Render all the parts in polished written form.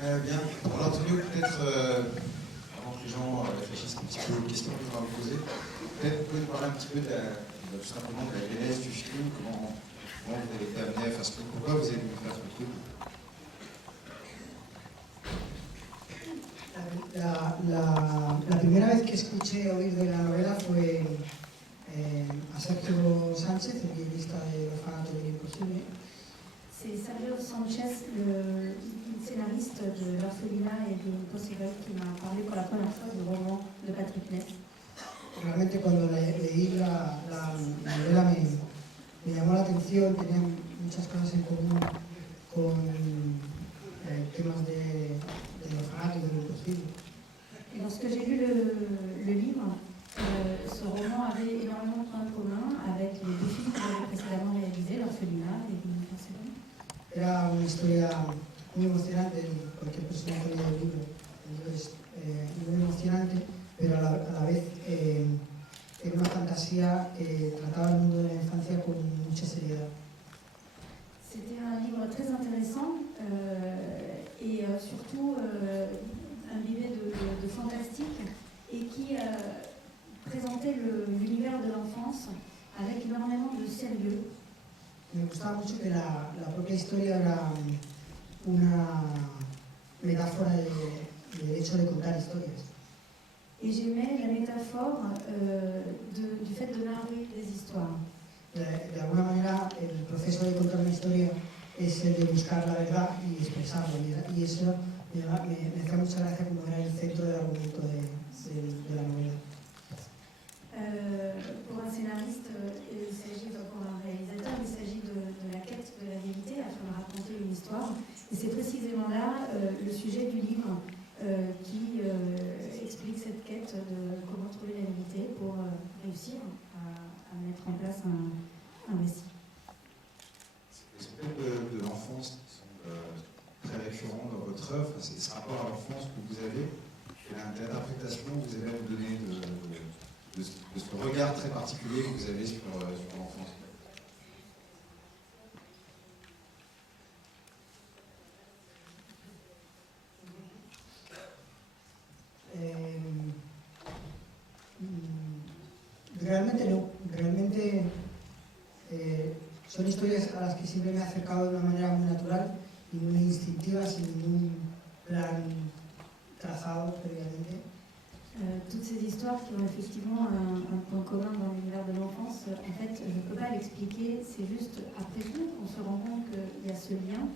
Bien. Alors Antonio, peut-être, avant que les gens réfléchissent un petit peu aux questions qu'on va vous poser, peut-être vous pouvez nous parler un petit peu tout simplement de la genèse du film, comment vous avez été amené à faire ce truc, pourquoi vous avez voulu faire ce truc. La primera vez que escuché oír de la novela fue a Sergio Sánchez, el guionista de Orfanato del Imposible. C'est Sergio Sánchez, le scénariste de L'Orphelinat et de Impossible, qui m'a parlé pour la première fois du roman de Patrick Ness. Realmente cuando leí la novela me llamó la atención, tenía muchas cosas en común con temas del orfanato y de lo imposible. Et lorsque j'ai lu le livre, ce roman avait énormément de points communs avec les deux films que j'avais précédemment réalisés, L'Orphelinat et Impossible. Era una historia muy emocionante, cualquier persona que lea el libro es muy emocionante, pero a la vez era una fantasía que trataba el mundo de la infancia con mucha seriedad. C'était un livre très intéressant et surtout imbibé de fantastique et qui présentait l'univers de l'enfance avec énormément de sérieux. Me gustaba mucho que la propia historia era una metáfora del hecho de contar historias. Et j'aimais la métaphore du fait de narrer des histoires. De alguna manera, el proceso de contar una historia es el de buscar la verdad y expresarla, y eso me hacía mucha gracia como era el centro del argumento de la novela. Pour un scénariste, il s'agit pour un réalisateur, il s'agit de la quête de la vérité afin de raconter une histoire. Et c'est précisément là le sujet du livre qui explique cette quête de comment trouver la vérité pour réussir à mettre en place un récit. Les aspects de l'enfance qui sont très récurrents dans votre œuvre, c'est ce rapport à l'enfance que vous avez, et l'interprétation que vous avez à nous donner de ce regard très particulier que vous avez sur l'enfance. Realmente no, realmente son historias a las que siempre me he acercado de una manera muy natural y muy instintiva, sin ningún plan trazado previamente. Toutes ces histoires qui ont effectivement un point commun dans l'univers de l'enfance, en fait, je ne peux pas l'expliquer, c'est juste après coup qu'on se rend compte qu'il y a ce lien.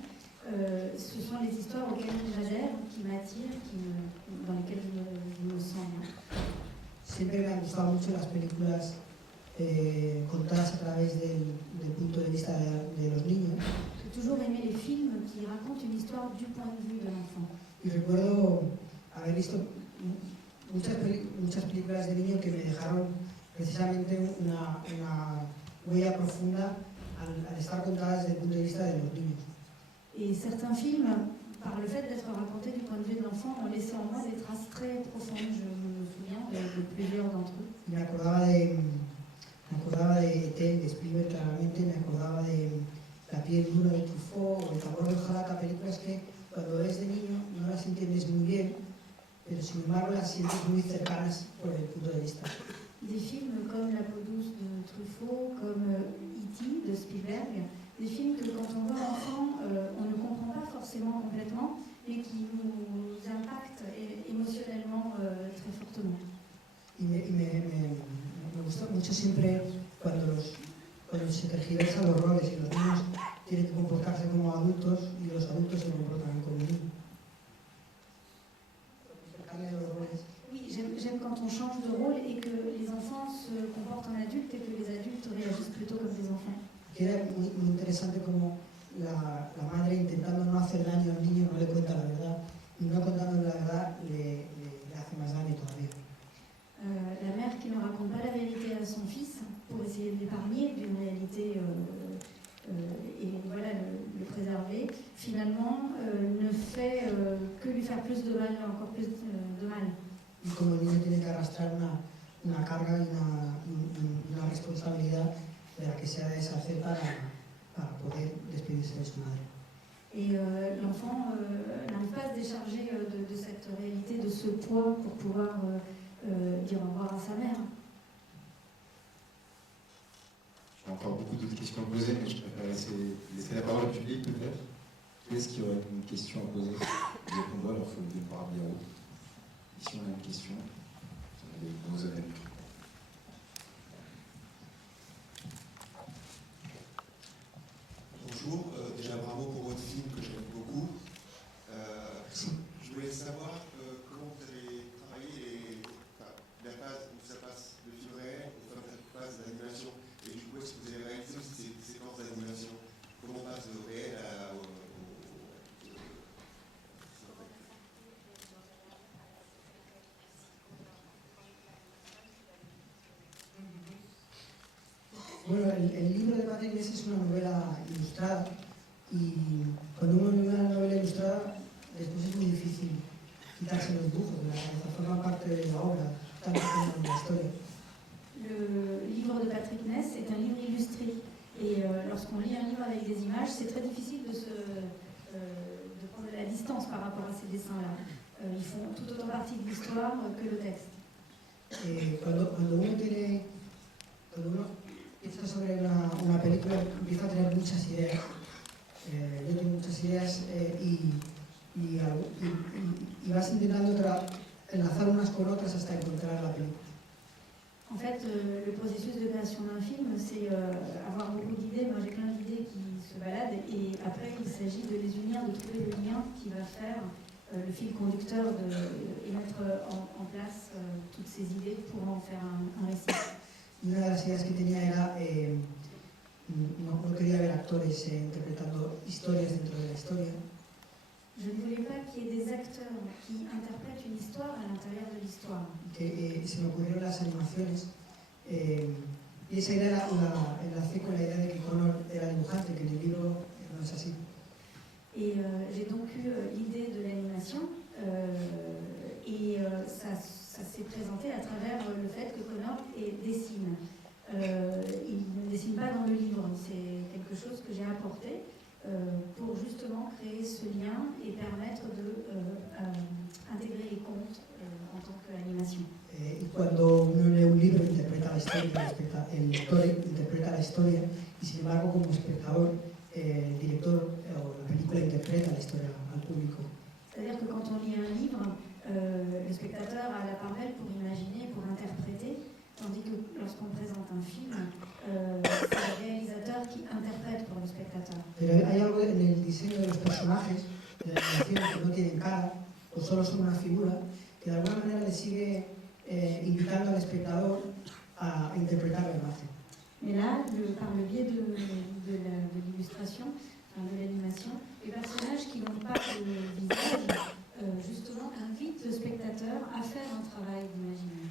Ce sont les histoires auxquelles j'adhère, qui m'attirent, dans lesquelles je me sens bien. Siempre me han gustado mucho las películas contadas a través del punto de vista de los niños. J'ai toujours aimé les films qui racontent une histoire du point de vue de l'enfant. Y recuerdo haber visto muchas películas de niño que me dejaron precisamente una huella profunda al estar contadas desde el punto de vista de los niños. Et certains films, par le fait d'être racontés du point de vue de l'enfant, ont laissé en moi des traces très profondes. Je me souviens de plusieurs d'entre eux. Me acordaba de E.T., de Spielberg claramente, me acordaba de La piel dura de Truffaut o El sabor de hojarasca, películas que cuando ves de niño no las entiendes muy bien, pero sin embargo las sientes muy cercanas por el punto de vista. Des films comme La peau douce de Truffaut, comme E.T. de Spielberg, des films que quand on voit enfant, on ne comprend pas forcément complètement, mais qui nous impactent émotionnellement très fortement. Y me gusta mucho siempre cuando se tergiversan los roles y los niños tienen que comportarse como adultos y los adultos se comportan como niños. Oui, j'aime quand on change de rôle et que les enfants se comportent en adultes et que les adultes réagissent plutôt comme des enfants. Era muy interesante como la madre, intentando no hacer daño al niño, no le cuenta la verdad, y no contándole la verdad le hace más daño todavía. La mère qui ne raconte pas la vérité à son fils pour essayer de l'épargner d'une réalité et voilà, le préserver, finalement ne fait que lui faire plus de mal, encore plus de mal. Y como el niño tiene que arrastrar una carga y una responsabilidad de la que se ha de deshacer para poder despedirse de su madre. Et l'enfant n'arrive n'arrive pas à se décharger de cette réalité, de ce poids pour pouvoir dire au revoir à sa mère. J'ai encore beaucoup d'autres questions à poser, mais je préfère laisser la parole au public peut-être. Qui est-ce qui aurait une question à poser? Dès qu'on doit, alors il faut le dire par bureau. Ici, on a une question. On a des gros honnêtes. Bonjour, déjà bravo pour votre film que j'aime beaucoup. Je voulais savoir comment vous avez travaillé la phase où ça passe le film réel ou la phase d'animation. Et du coup, est-ce que vous avez réalisé aussi ces séquences d'animation? Comment on passe au réel Bueno, el libro de Patrick Ness es una novela ilustrada y cuando uno lee una novela ilustrada después es muy difícil quitarse los dibujos de la cabeza, forma parte de la obra, está en la historia. Le livre de Patrick Ness est un livre illustré et lorsqu'on lit un livre avec des images, c'est très difficile de prendre de la distance par rapport à ces dessins-là. Ils font tout autant partie de l'histoire que le texte. Cuando uno piensa sobre una película, empieza a tener muchas ideas. Yo tengo muchas ideas y vas intentando enlazar unas con otras hasta encontrar la película. En fait, le processus de création d'un film, c'est avoir beaucoup d'idées. Moi, j'ai plein d'idées qui se baladent et après, il s'agit de les unir, de trouver le lien qui va faire le fil conducteur et mettre en place toutes ces idées pour en faire un récit. Una de las ideas que tenía era, no quería ver actores interpretando historias dentro de la historia. Je ne voulais pas qu'il y ait des acteurs qui interprètent une histoire à l'intérieur de l'histoire. Que se me ocurrieron las animaciones y esa idea la enlacé con la idea de que Connor era dibujante, que en el libro no es así. Et j'ai donc eu l'idée de l'animation et ça s'est présenté à travers le fait que Connor dessine. Il ne dessine pas dans le livre, c'est quelque chose que j'ai apporté pour justement créer ce lien et permettre d'intégrer les contes en tant qu'animation. Y cuando uno lee un libro interpreta la historia, el lector interpreta la historia y sin embargo como espectador el director o la película interpreta la historia al público. C'est-à-dire que quand on lit un livre, le spectateur a la part belle pour imaginer, pour interpréter, tandis que lorsqu'on présente un film, c'est le réalisateur qui interprète pour le spectateur. Pero hay algo en el diseño de los personajes, de las animaciones que no tienen cara o solo son una figura, que de alguna manera le sigue invitando al espectador a interpretar la imagen. Mais là, par le biais de l'illustration, de l'animation, les personnages qui n'ont pas de visage, justement, invitent le spectateur à faire un travail d'imaginaire.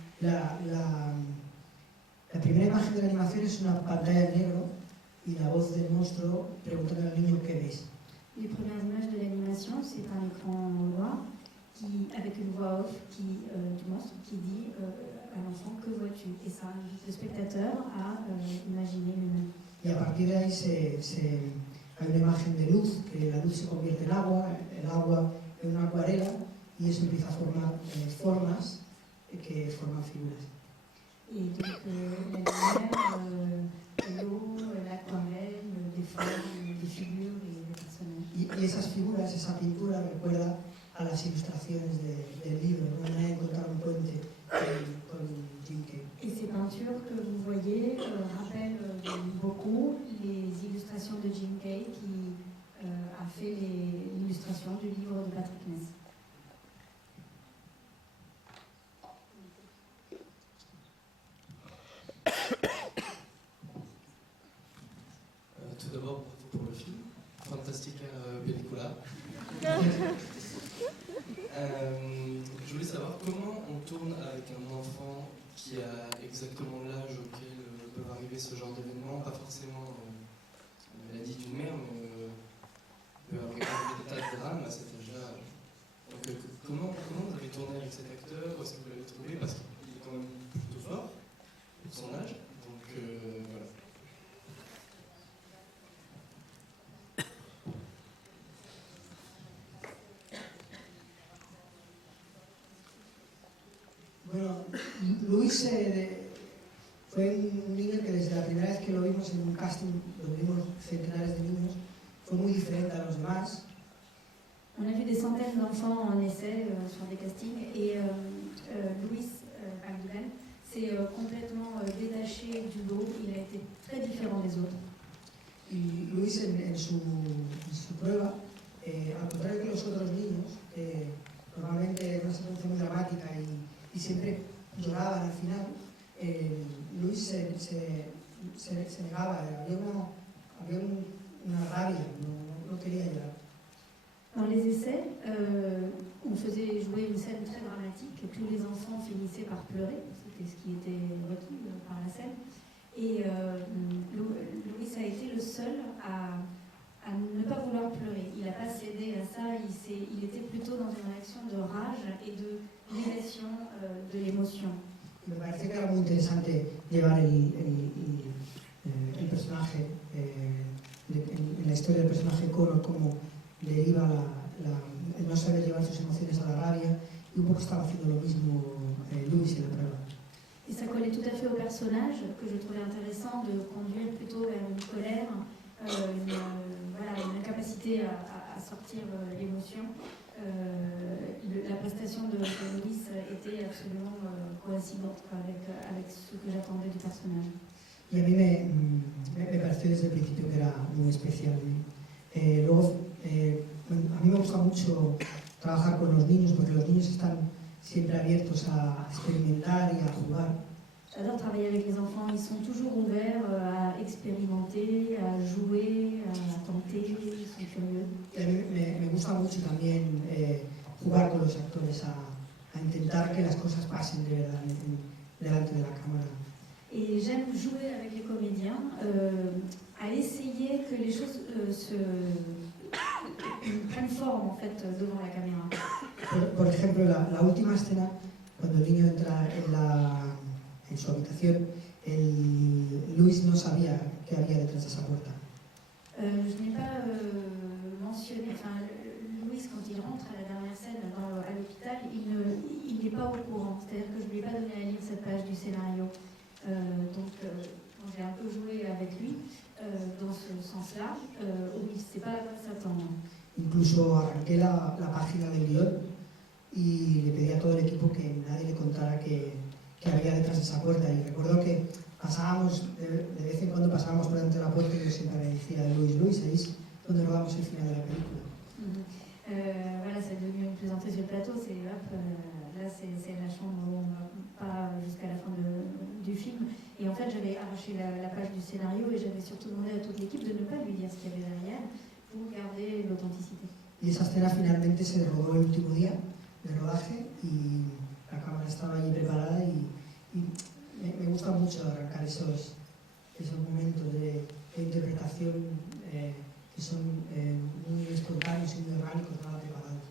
La primera imagen de la animación es una pantalla en negro y la voz del monstruo preguntando al niño qué ves. Les premières images de l'animation, c'est un écran noir avec une voix off du monstre qui dit à l'enfant que vois-tu, et ça invite le spectateur à imaginer lui-même. Y a partir de ahí hay una imagen de luz, que la luz se convierte en agua, el agua en una acuarela y eso empieza a formar formas que forman figuras. Et donc la lumière, l'eau, l'aquarelle, des formes, des figures et des personnages. Y esas figuras, esa pintura recuerda a las ilustraciones del libro, no me he encontrado un puente con Jim Kay. Et ces peintures que vous voyez rappellent beaucoup les illustrations de Jim Kay qui a fait l'illustration du livre de Patrick Ness. Tout d'abord, bravo pour le film. Fantastica Pellicula. Je voulais savoir comment on tourne avec un enfant qui a exactement l'âge auquel peuvent arriver ce genre d'événements, pas forcément une maladie d'une mère, mais peut arriver des tas de drames à cet âge-là. Donc comment vous avez tourné avec cet acteur? Où est-ce que vous l'avez trouvé? Parce qu'il est quand même plutôt fort pour son âge. Donc voilà. Luis fue un niño que desde la primera vez que lo vimos en un casting, donde vimos centenares de niños, fue muy diferente a los demás. On a vu des centaines d'enfants en essai sur des castings et Luis Pagliuel s'est complètement détaché du lot. Il a été très différent des autres. Y Luis en su prueba, al contrario que los otros niños, normalmente era una secuencia muy dramática y siempre lloraban al final, Luis se negaba, había una rabia, no quería llorar. Dans les essais, on faisait jouer une scène très dramatique et tous les enfants finissaient par pleurer, c'était ce qui était requis par la scène. Et Luis a été le seul à ne pas vouloir pleurer. Il n'a pas cédé à ça, il était plutôt dans une réaction de rage et de négation de l'émotion. Me parece que era muy interesante llevar el personaje, en la historia del personaje Connor, como deriva el no saber llevar sus emociones a la rabia, y un poco estaba haciendo lo mismo Luis en la prueba. Et ça collait tout à fait au personnage, que je trouvais intéressant de conduire plutôt vers une colère, une incapacité à sortir l'émotion. La prestation de Luis était absolument coïncidente avec ce que j'attendais du personnage. Y a mí me pareció desde el principio que era muy especial. Luego, a mí me gusta mucho trabajar con los niños porque los niños están siempre abiertos a experimentar y a jugar. J'adore travailler avec les enfants, ils sont toujours ouverts à expérimenter, à jouer, à tenter, ils sont curieux. Y a mí me gusta mucho también jugar con los actores, a intentar que las cosas pasen de verdad delante de la cámara. Et j'aime jouer avec les comédiens, à essayer que les choses prennent forme en fait devant la caméra. Por ejemplo, la última escena, cuando el niño entra en su habitación, Luis no sabía qué había detrás de esa puerta. Je n'ai pas mentionné, Luis, quand il rentre à la dernière scène à l'hôpital, il n'est pas au courant. C'est-à-dire que je ne lui ai pas donné à lire cette page du scénario. Donc, j'ai un peu joué avec lui dans ce sens-là, où il ne sait pas à quoi s'attendre. Incluso arranqué la página del guión y le pedí a todo el equipo que nadie le contara qué había detrás de esa puerta. Y recuerdo que pasábamos, de vez en cuando pasábamos por delante de la puerta y yo siempre me decía, Luis, ahí es donde rodamos el final de la película. Voilà, c'est devenu une plaisanterie sur le plateau, c'est là c'est la chambre où on va pas jusqu'à la fin du film. Et en fait, j'avais arraché la page du scénario et j'avais surtout demandé à toute l'équipe de ne pas lui dire ce qu'il y avait derrière pour garder l'authenticité. Y esa escena finalmente se rodó el último día de rodaje y la cámara estaba allí preparada y me gusta mucho arrancar esos momentos de interpretación que son muy espontáneos y muy orgánicos, nada preparados.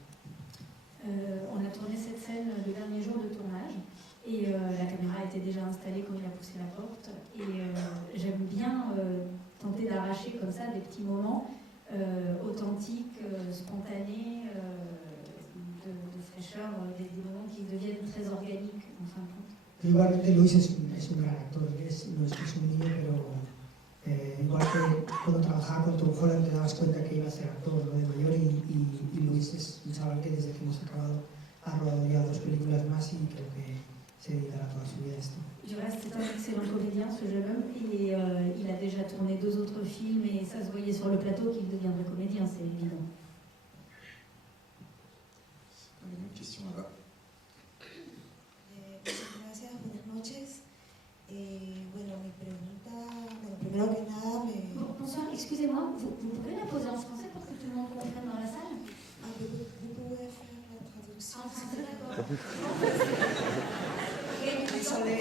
On a tourné cette scène le dernier jour de tournage et la caméra était déjà installée quand il a poussé la porte et j'aime bien tenter d'arracher comme ça des petits moments authentiques, spontanés, de fraîcheur, des moments qui deviennent très organiques en fin de compte. Igualmente Luis es un gran actor, no es un niño, pero igual que cuando trabajaba con Tom Holland te dabas cuenta que iba a ser actor de mayor y Luis es un chaval que desde que hemos acabado ha rodado ya 2 películas más y creo que se dedicará toda su vida a esto. Du reste, c'est un excellent comédien, ce jeune homme, et il a déjà tourné 2 autres films et ça se voyait sur le plateau qu'il deviendrait comédien, c'est évident. Une question là-bas. Gracias, buenas noches. Bueno, mi pregunta, primero que nada Bonsoir, excusez-moi, vous pouvez la poser en français pour que tout le monde comprenne dans la salle? vous pouvez faire la traduction. En français, d'accord. Désolée.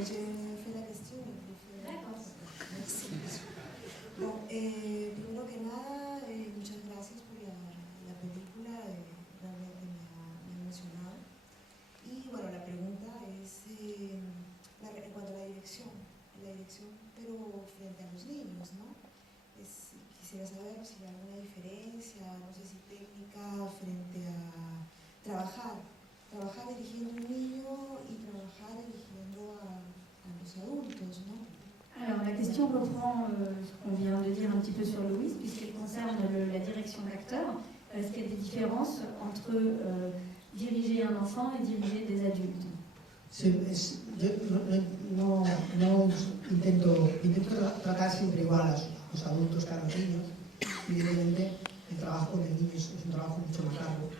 Je Je fais la question. D'accord. Merci. Bon, primero que nada, muchas gracias por la película, realmente me ha emocionado. Y bueno, la pregunta es en cuanto a la dirección, pero frente a los niños, ¿no? Quisiera saber si hay alguna diferencia, no sé si técnica, frente a trabajar dirigiendo un niño acteurs. Est-ce qu'il y a des différences entre diriger un enfant et diriger des adultes? Yo no intento tratar siempre igual a los adultos que a los niños. Evidentemente, el trabajo con el niño es un trabajo mucho más largo.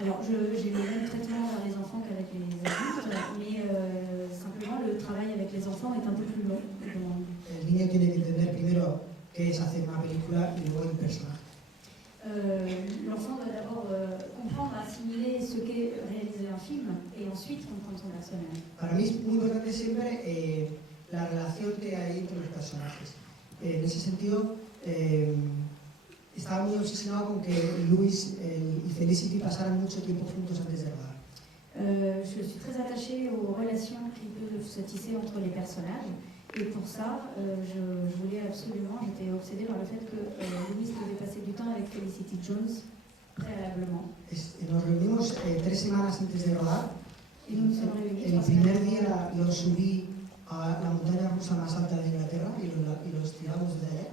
Alors, j'ai le même traitement vers les enfants qu'avec les adultes, mais simplement le travail avec les enfants est un peu plus long. El niño tiene que entender primero qué es hacer una película y luego el personaje. L'enfant doit d'abord comprendre, assimiler ce qu'est réaliser un film et ensuite comprendre son personnage. Para mí es muy importante siempre la relación que hay entre los personajes. En ese sentido, estaba muy obsesionado con que Louis y Felicity pasaran mucho tiempo juntos antes de rodar. Je suis très attachée aux relations qui peuvent se tisser entre les personnages. Et pour ça, je voulais absolument, j'étais obsédée par le fait que Louis devait passer du temps avec Felicity Jones préalablement. Nos reunimos 3 semanas antes de rodar. Y nous nous sommes réunis El primer día lo subí a la montaña rusa más alta de Inglaterra y los tiramos de allá.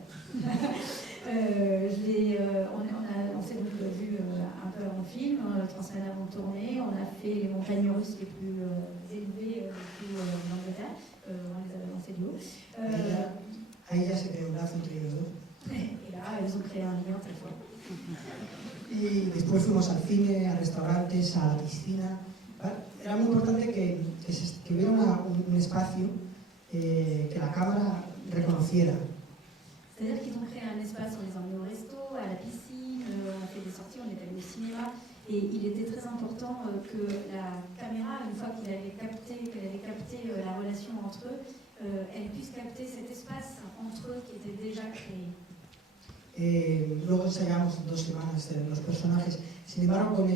On s'est donc vu un peu avant le film, 3 semaines avant de tourner. On a fait les montagnes russes les plus élevées d'Angleterre. On les avait lancées du haut. Ahí ya se creó un lazo entre ellos dos. Et là, ils ont créé un lien très fort. Y después fuimos al cine, a restaurantes, a la piscina. Era muy importante que hubiera un espacio que la cámara reconociera. C'est-à-dire qu'ils ont créé un espace, on les a emmenés au resto, à la piscine, on a fait des sorties, on est allé au cinéma. Et il était très important que la caméra, une fois qu'elle avait capté la relation entre eux, elle puisse capter cet espace entre eux qui était déjà créé. Luego ensayamos 2 semanas los personajes. Sin embargo,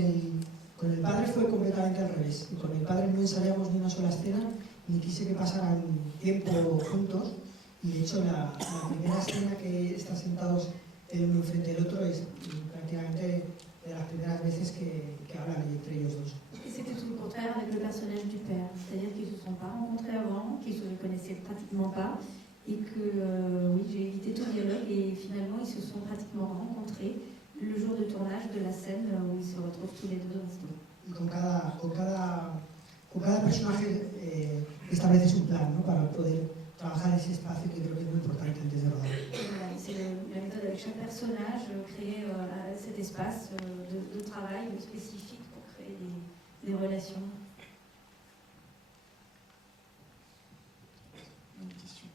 con el padre fue completamente al revés. Y con el padre no ensayamos ni una sola escena, ni quise que pasaran tiempo juntos. Y de hecho, la primera escena que están sentados el uno enfrente del otro es prácticamente de las primeras veces que hablan entre ellos dos. Et c'était tout le contraire avec le personnage du père. C'est-à-dire qu'ils ne se sont pas rencontrés avant, qu'ils ne se connaissaient pratiquement pas. Et que, oui, j'ai évité tout dialogue et finalement, ils se sont pratiquement rencontrés le jour de tournage de la scène où ils se retrouvent tous les deux au resto. Y con cada personaje estableces un plan, ¿no? Para poder trabajar ese espacio que creo que es muy importante antes de rodar. Voilà, c'est la méthode avec chaque personnage, créer cet espace de travail spécifique pour créer des relations. Une question.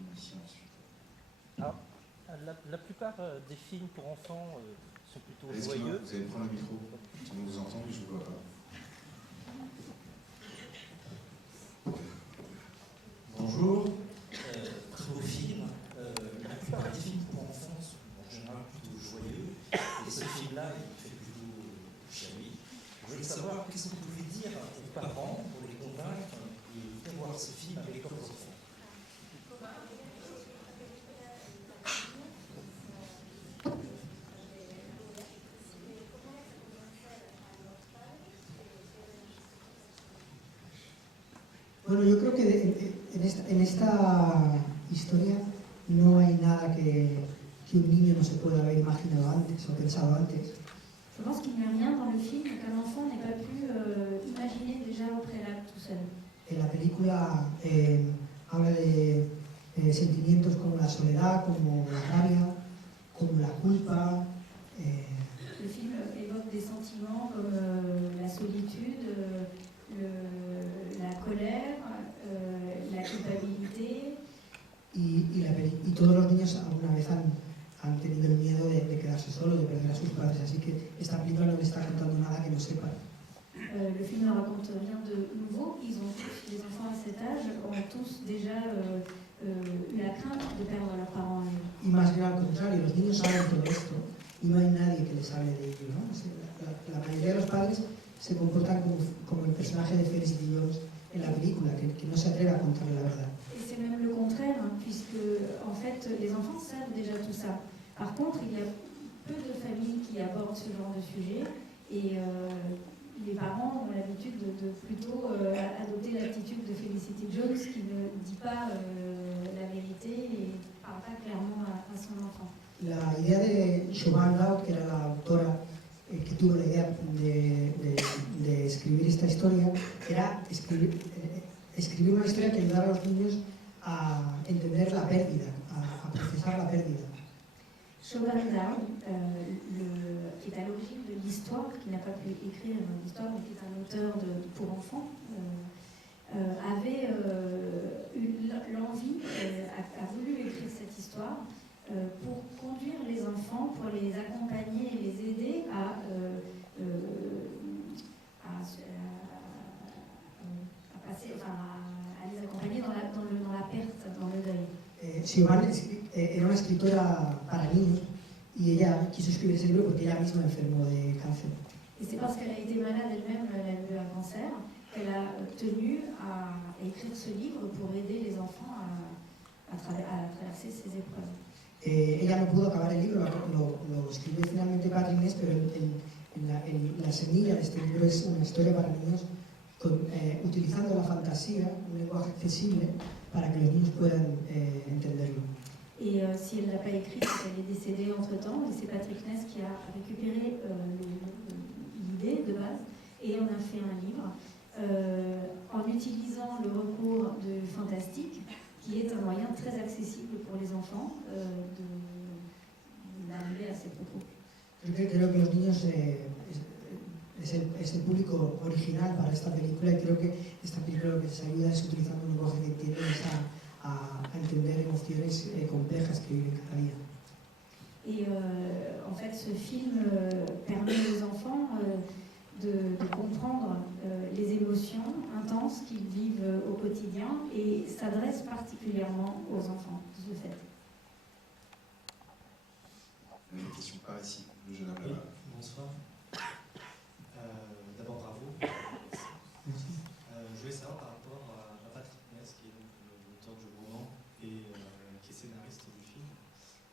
Une question ensuite. Alors, la plupart des films pour enfants sont plutôt Excusez-moi, joyeux. vous allez prendre le micro. On vous entend, mais je ne vous vois pas. Bonjour. Très beau film. La plupart des films pour enfants sont en général plutôt joyeux. Et ce film-là, il fait plutôt chialer. Je voulais savoir qu'est-ce que vous pouvez dire aux parents pour les convaincre et venir voir ce film avec leurs enfants. Bueno, yo creo que en esta historia no hay nada que un niño no se pueda haber imaginado antes o pensado antes. Je pense qu'il n'y a rien dans le film qu'un enfant n'ait pas pu imaginer déjà au préalable tout seul. En la película habla de sentimientos como la soledad, como la rabia, como la culpa. Le film évoque des sentiments comme la solitude, la colère, la culpabilité. Y todos los niños alguna vez han tenido el miedo de quedarse solos, de perder a sus padres. Así que esta película no le está contando nada que no sepan. Le film ne raconte rien de nouveau. Les enfants à cet âge ont tous déjà eu la crainte de perdre leurs parents. Y más bien al contrario, los niños saben todo esto y no hay nadie que les hable de ello, ¿no? La mayoría de los padres se comportan como el personaje de Felicity Jones en la película, que no se atreve a contarle la verdad. Et c'est même le contraire, puisque en fait les enfants savent déjà tout ça. Par contre, il y a peu de familles qui abordent ce genre de sujet et les parents ont l'habitude de plutôt adopter l'attitude de Felicity Jones qui ne dit pas la vérité et ne parle pas clairement à son enfant. La idea de Siobhan Rao, que era la autora que tuvo la idea de escribir esta historia, era escribir una historia que ayudara a los niños a entender la pérdida, a procesar la pérdida. Siobhan Rao, qui est à l'origine de l'histoire, qui n'a pas pu écrire l'histoire, mais qui est un auteur pour enfants, avait eu l'envie, a voulu écrire cette histoire pour conduire les enfants, pour les accompagner et les aider à passer, enfin, à les accompagner dans la perte, dans le deuil. Siobhan era una escritora para niños y ella quiso escribir ese libro porque ella misma enfermó de cáncer. Et c'est parce qu'elle a été malade elle-même, elle a eu un cancer, qu'elle a tenu à écrire ce livre pour aider les enfants à traverser ces épreuves. Ella no pudo acabar el libro, lo escribió finalmente Patrick Ness, pero en la semilla de este libro es una historia para niños utilizando la fantasía, un lenguaje accesible, para que los niños puedan entenderlo. Et si elle ne l'a pas écrit, elle est décédée entre-temps, et c'est Patrick Ness qui a récupéré l'idée de base, et on a fait un livre en utilisant le recours du fantastique, qui est un moyen très accessible pour les enfants d'arriver à ces propos. Creo que los niños es el público original para esta película, y creo que esta película lo que les ayuda es utilizando un lenguaje que entienden a entender emociones complejas que viven cada día. Et en fait, ce film permet aux enfants de comprendre les émotions intenses qu'ils vivent au quotidien et s'adresse particulièrement aux enfants, de ce fait. Une question par ici, le jeune homme là-bas. Bonsoir. D'abord, bravo. Je voulais savoir par rapport à Patrick Ness, qui est donc l'auteur du roman et qui est scénariste du film,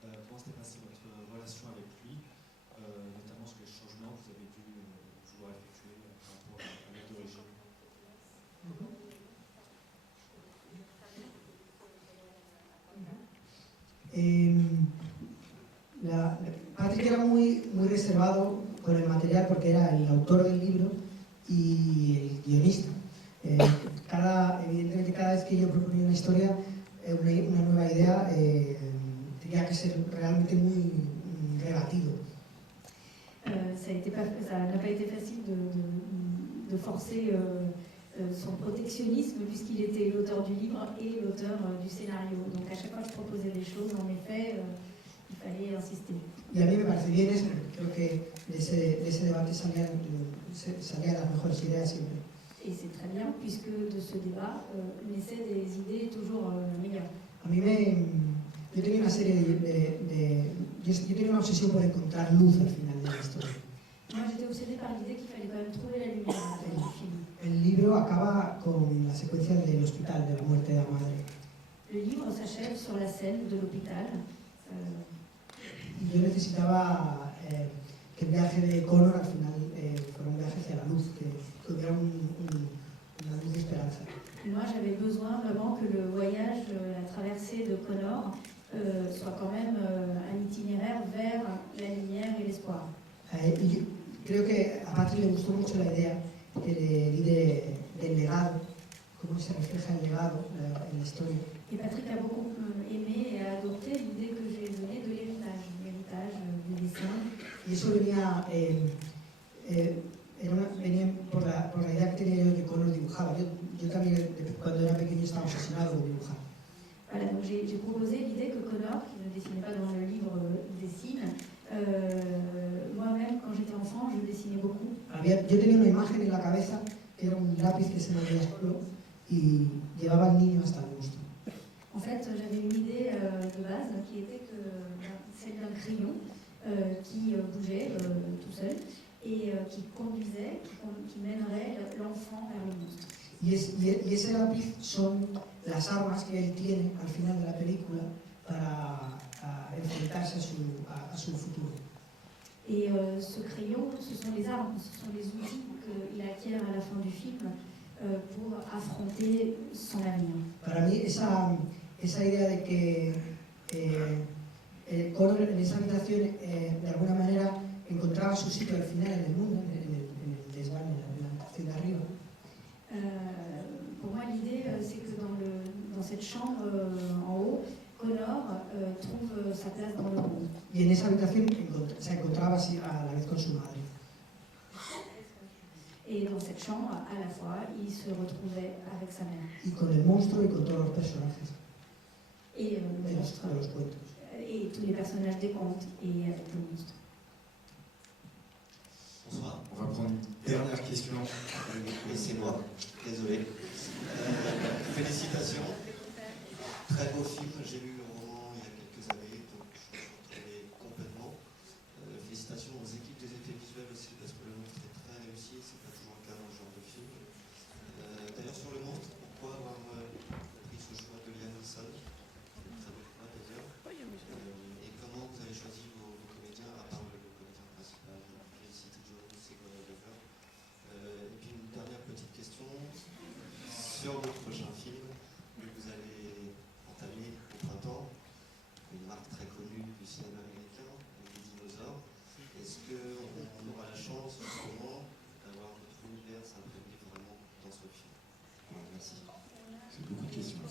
comment s'était passée votre relation avec lui, notamment sur les changements que vous avez dû vouloir effectuer par rapport à l'œuvre d'origine. Patrick era muy reservado con el porque era el autor del libro y el guionista. Evidentemente, cada vez que yo proponía una historia, una nueva idea, tenía que ser realmente muy rebatido. Ça n'a pas été facile de forcer son protectionnisme, puisqu'il était l'auteur du livre et l'auteur du scénario. Donc à chaque fois que je proposais des choses, en effet, il fallait insister. Y a mí me parece bien eso, creo que de ese debate salían las mejores ideas siempre. Et c'est très bien, puisque de ce débat naissaient des idées toujours meilleures. Yo tenía una serie yo tenía una obsesión por encontrar luz al final de la historia. Moi, j'étais obsédée par l'idée qu'il fallait quand même trouver la lumière à la fin du film. El libro acaba con la secuencia del hospital, de la muerte de la madre. Le livre s'achève sur la scène de l'hôpital. Y yo necesitaba que el viaje de Connor al final fuera un viaje hacia la luz, que hubiera una luz de esperanza. Moi, j'avais besoin vraiment que le voyage, la traversée de Connor, soit quand même un itinéraire vers la lumière et l'espoir. Y creo que a Patrick le gustó mucho la idea que le di del legado, cómo se refleja el legado en la historia. Et Patrick a beaucoup aimé et a adopté l'idée que j'ai donnée de l'héritage du dessin. Y eso venía por la idea que tenía yo de que Connor dibujaba. Yo también, cuando era pequeño, estaba obsesionado con dibujar. Voilà, donc j'ai proposé l'idée que Connor, qui ne dessinait pas dans le livre, dessine. Moi-même, quand j'étais enfant, je dessinais beaucoup. Yo tenía una imagen en la cabeza que era un lápiz que se movía solo y llevaba al niño hasta el busto. En fait, j'avais une idée de base qui était celle d'un crayon qui bougeait tout seul et qui conduisait, qui mènerait l'enfant vers le monstre. Y ese lápiz son las armas que él tiene al final de la película para enfrentarse a su futuro. Et ce crayon, ce sont les armes, ce sont les outils qu'il acquiert à la fin du film pour affronter son avenir. Para mí esa idea de que Connor en esa habitación de alguna manera encontraba su sitio al final en el mundo, en el desván, en la habitación de arriba. Pour moi, l'idée, c'est que dans cette chambre en haut, Connor trouve sa place dans le monde. Y en esa habitación se encontraba así a la vez con su madre. Et dans cette chambre, à la fois, il se retrouvait avec sa mère. Y con el monstruo y con todos los personajes Et le de monstre. los cuentos. Et tous les personnages des contes et avec le monstre. Bonsoir. On va prendre une dernière question. Oui, c'est moi. Désolé. Félicitations. Très beau film. J'ai lu le roman il y a quelques années, donc je me retrouvais complètement. Félicitations aux équipes des effets visuels aussi, parce que le monstre est très réussi. C'est pas toujours le cas dans ce genre de film. D'ailleurs, sur le monstre, pourquoi avoir pris ce choix de Liam Neeson? Ça vous pas d'ailleurs. Et comment vous avez choisi vos comédiens, à part le comédien principal, Felicity Jones et Sigourney Weaver? Et puis une dernière petite question sur le prochain film que vous allez entamer au printemps, une marque très connue du cinéma américain, les dinosaures. Est-ce qu'on aura la chance justement d'avoir notre univers s'imprégner vraiment dans ce film? Voilà, merci. C'est beaucoup de questions.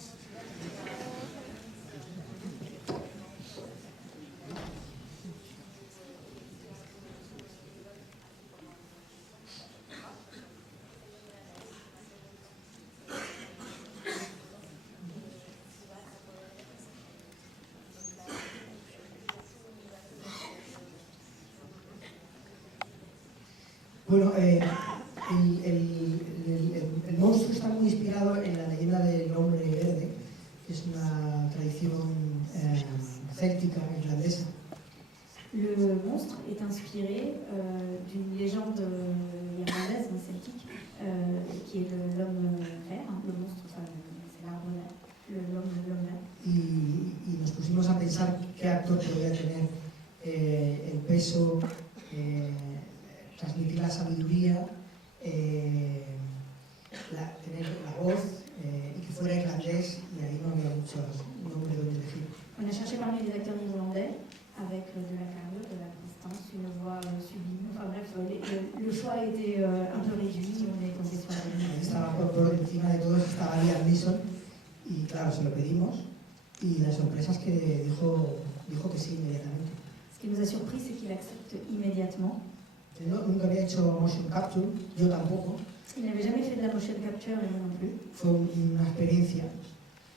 Bueno, el monstruo está muy inspirado en la leyenda del hombre verde, que es una tradición céltica irlandesa. Le monstre est inspiré d'une légende irlandaise, celtique, qui est l'homme vert. Le monstre, c'est l'arbre vert, l'homme vert. Y nos pusimos a pensar qué actor podría tener el peso, transmitir la sabiduría, tener la voz y que fuera irlandés, y ahí no había mucho nombre donde elegir. On a cherché parmi les acteurs irlandais avec de la carrure, de la prestance, une voix sublime. Enfin bref, le choix a été un peu réduit, on est tombé sur la Ahí estaba por encima de todos, estaba Liam Neeson, y claro, se lo pedimos, y la sorpresa es que dijo que sí inmediatamente. Ce qui nous a surpris, c'est qu'il accepte immédiatement. Nunca había hecho motion capture, yo tampoco. Il n'avait jamais fait de la motion capture, et moi non plus. Fue una experiencia.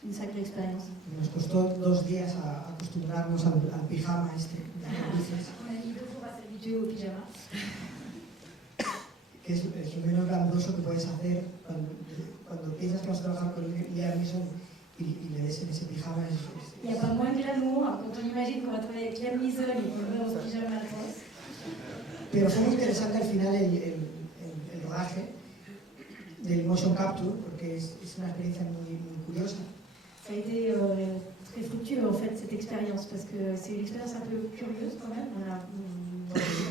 Une sacrée expérience. Nos costó 2 días acostumbrarnos al pijama este. On a mis 2 jours à s'habituer au pyjama. Que es lo menos glamoroso que puedes hacer cuando piensas que vas a trabajar con Liam Neeson y le ves en ese pijama. Il n'y a pas moins de glamour quand on imagine qu'on va travailler avec Liam Neeson et qu'on le voit en pyjama atroce. Pero fue muy interesante al final el rodaje del motion capture, porque es una experiencia muy curiosa. Ça a été très fructueux en fait cette expérience, parce que c'est une expérience un peu curieuse quand même.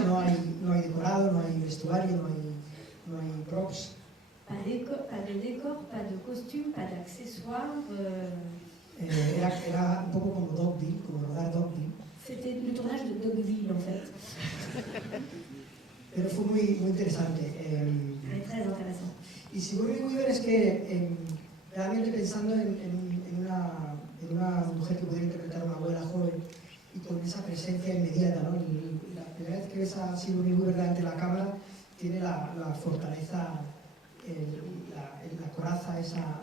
No hay decorado, no hay vestuario, no hay props. Pas de décor, pas de costume, pas d'accessoires. Era un poco como Dogville, como rodar Dogville. C'était le tournage de Dogville en fait. Pero fue muy interesante. C'est très intéressant. Y Sigourney Weaver es que realmente pensando en una mujer que pudiera interpretar a una abuela joven y con esa presencia inmediata, ¿no? Y la primera vez que ves a Sigourney Weaver delante de la cámara tiene la fortaleza, la coraza esa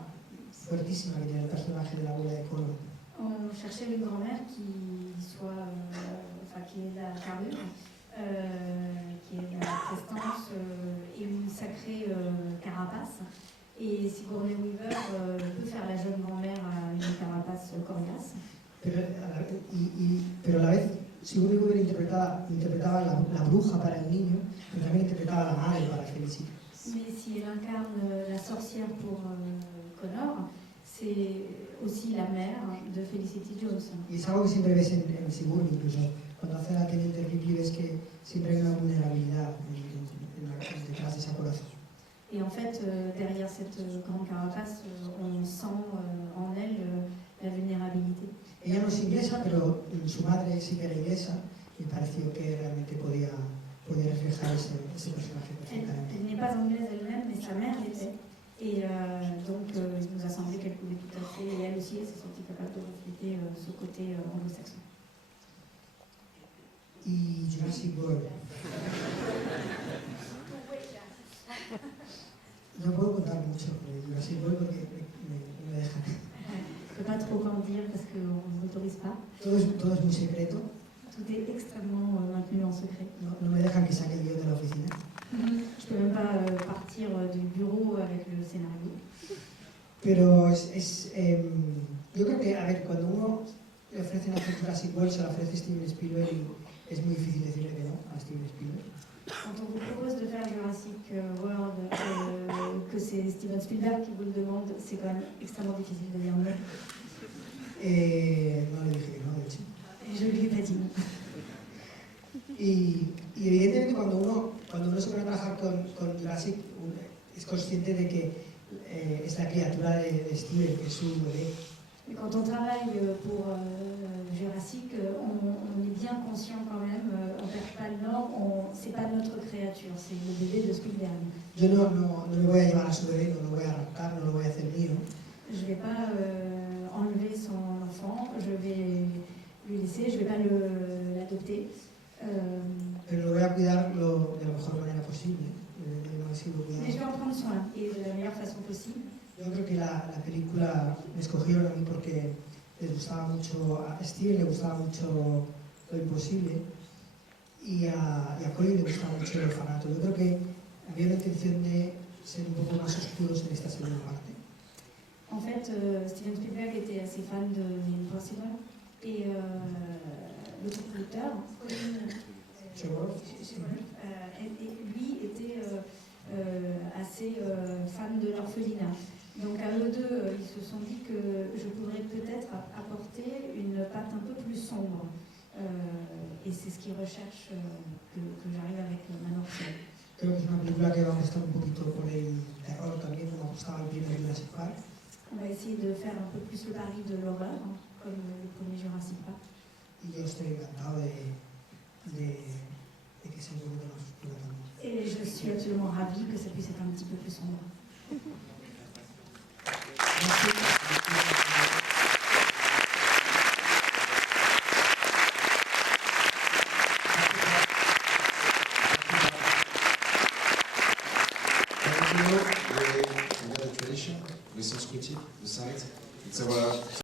fuertísima que tiene el personaje de la abuela de Connor. On cherchait une grand-mère qui ait la carrure, qui ait la prestance et une sacrée carapace. Et Sigourney Weaver peut faire la jeune grand-mère à une carapace coriace. Pero a la vez Sigourney Weaver interpretaba la bruja para el niño, pero también interpretaba la madre para Felicity. Mais si elle incarne la sorcière pour Connor, c'est aussi la mère de Felicity Jones. Y es algo que siempre ves en Sigourney, incluso cuando hace la teniente Ripley ves que siempre hay una vulnerabilidad detrás de esa coraza. Et en fait, derrière cette grande carapace, on sent en elle la vulnérabilité. Ella no es inglesa, pero su madre sí que era inglesa y pareció que realmente podía reflejar ese personaje perfectamente. Elle n'est pas anglaise elle-même, mais sa mère l'était. Et donc, il nous a semblé qu'elle pouvait tout à fait, et elle aussi, elle s'est sentie capable de refléter ce côté anglo-saxon. Y Jurassic World. No puedo contar mucho de Jurassic World porque me dejan. Je ne peux pas trop en dire parce qu'on ne m'autorise pas. Todo es muy secreto. Tout est extrêmement maintenu en secret. No me dejan que saque yo de la oficina. Je ne peux même pas partir du bureau avec le scénario. Pero yo creo que, a ver, cuando uno le ofrecen hacer Jurassic World, se lo ofrece Steven Spielberg y es muy difícil decirle que no a Steven Spielberg. Quand on vous propose de faire Jurassic World, que c'est Steven Spielberg qui vous le demande, c'est quand même extrêmement difficile de dire non. No le dije que no, de hecho. Je ne lui ai pas dit non. Y evidentemente cuando uno se pone a trabajar con Jurassic, es consciente de que es la criatura de Steven, que es su bebé. Mais quand on travaille pour Jurassic, on est bien conscient quand même, on ne perd pas le nord, c'est pas notre créature, c'est le bébé de Spielberg. Yo no me voy a llevar a su bebé, no lo voy a raptar, no lo voy a hacer mío. Je ne vais pas enlever son enfant, je vais lui laisser, je ne vais pas l'adopter. Pero lo voy a cuidar de la mejor manera posible, del máximo cuidado. Mais je vais en prendre soin et de la meilleure façon possible. Yo creo que la película me escogieron a mí porque les gustaba mucho, a Steven le gustaba mucho Lo Imposible y a Colin le gustaba mucho El Orfanato. Yo creo que había una intención de ser un poco más oscuros en esta segunda parte. En fait, Steven Spielberg était assez fan de The Impossible et l'autre producteur, Colin lui était assez fan de l'orphelinat. Donc à eux deux, ils se sont dit que je pourrais peut-être apporter une patte un peu plus sombre. Et c'est ce qu'ils recherchent que j'arrive avec Manorcel. Creo que es una película que va a apostar un poquito por el terror también, como apostaba el primer Jurassic Park. On va essayer de faire un peu plus le pari de l'horreur, comme le premier Jurassic Park. Y yo estoy encantado de que sea un poquito más oscura también. Et je suis absolument ravie que ça puisse être un petit peu plus sombre. We have a tradition with Sanskriti, the site. It's our